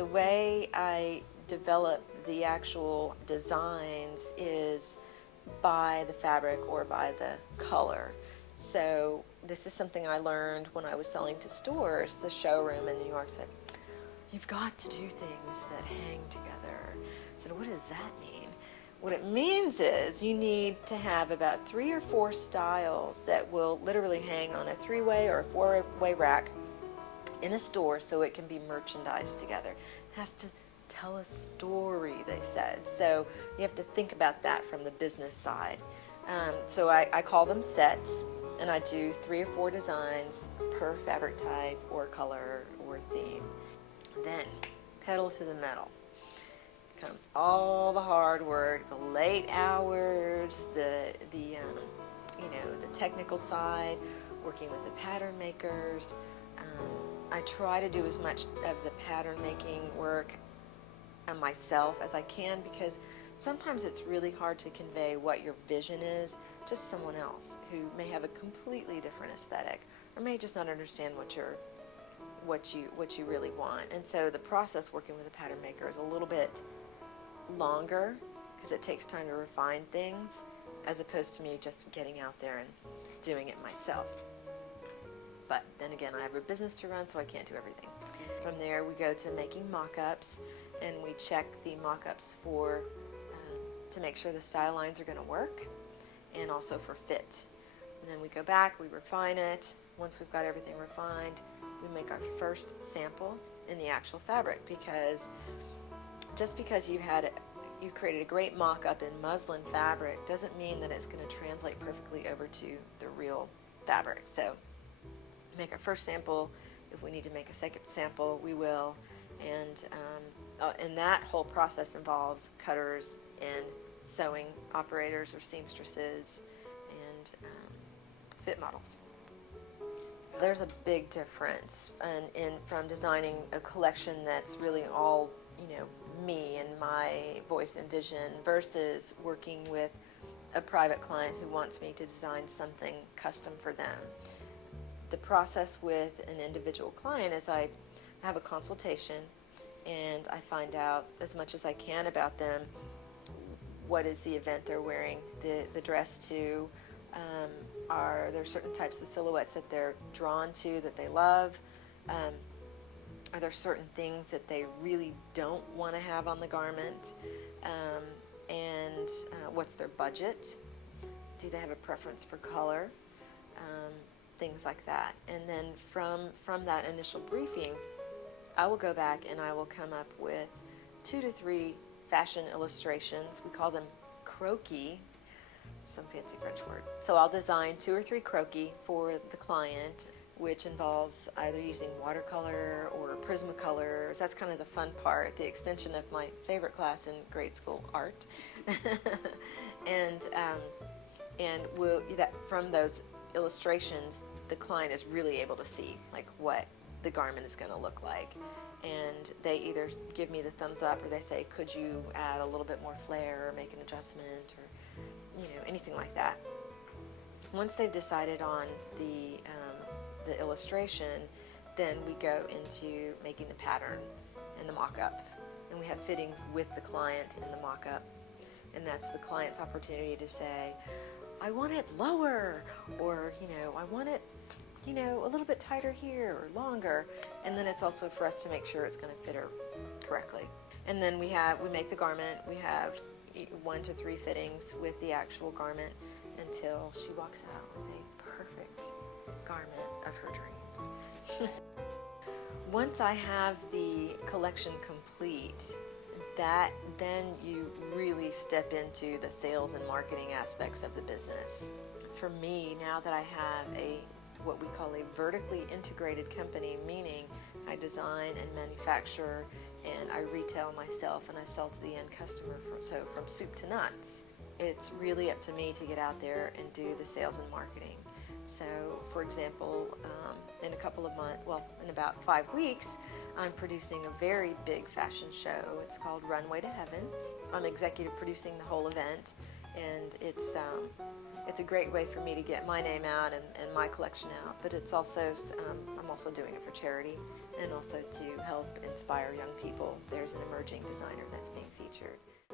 the way I develop the actual designs is by the fabric or by the color. So this is something I learned when I was selling to stores. The showroom in New York said, "You've got to do things that hang together." I said, "What does that mean?" What it means is you need to have about 3 or 4 styles that will literally hang on a 3-way or a 4-way rack in a store so it can be merchandised together. It has to tell a story, they said. So you have to think about that from the business side. So I call them sets, and I do 3 or 4 designs per fabric type or color or theme. Then, pedal to the metal. Comes all the hard work, the late hours, the technical side, working with the pattern makers. I try to do as much of the pattern making work myself as I can, because sometimes it's really hard to convey what your vision is to someone else who may have a completely different aesthetic or may just not understand what you really want. And so the process working with a pattern maker is a little bit longer because it takes time to refine things, as opposed to me just getting out there and doing it myself. But then again, I have a business to run, so I can't do everything. From there, we go to making mock-ups, and we check the mock-ups for to make sure the style lines are going to work, and also for fit. And then we go back, we refine it. Once we've got everything refined, we make our first sample in the actual fabric, because just because you created a great mock-up in muslin fabric doesn't mean that it's going to translate perfectly over to the real fabric. So make our first sample. If we need to make a second sample, we will. And that whole process involves cutters and sewing operators or seamstresses and fit models. There's a big difference from designing a collection that's really all me and my voice and vision versus working with a private client who wants me to design something custom for them. The process with an individual client is I have a consultation and I find out as much as I can about them. What is the event they're wearing the dress to? Are there certain types of silhouettes that they're drawn to, that they love? Are there certain things that they really don't want to have on the garment? What's their budget? Do they have a preference for color? Things like that. And then from that initial briefing, I will go back and I will come up with 2 to 3 fashion illustrations. We call them croquis, some fancy French word. So I'll design 2 or 3 croquis for the client, which involves either using watercolor or Prismacolors. That's kind of the fun part, the extension of my favorite class in grade school, art. From those illustrations, the client is really able to see like what the garment is going to look like, and they either give me the thumbs up or they say, could you add a little bit more flair or make an adjustment, or anything like that. Once they've decided on the illustration, then we go into making the pattern and the mock-up, and we have fittings with the client in the mock-up, and that's the client's opportunity to say, I want it lower, or I want it a little bit tighter here or longer. And then it's also for us to make sure it's going to fit her correctly. And then we make the garment. We have 1 to 3 fittings with the actual garment until she walks out with a perfect garment of her dreams. Once I have the collection complete, then you really step into the sales and marketing aspects of the business. For me, now that I have what we call a vertically integrated company, meaning I design and manufacture and I retail myself and I sell to the end customer, from soup to nuts, it's really up to me to get out there and do the sales and marketing. So, for example, in about 5 weeks, I'm producing a very big fashion show. It's called Runway to Heaven. I'm executive producing the whole event, and it's a great way for me to get my name out and my collection out. But it's also I'm also doing it for charity and also to help inspire young people. There's an emerging designer that's being featured.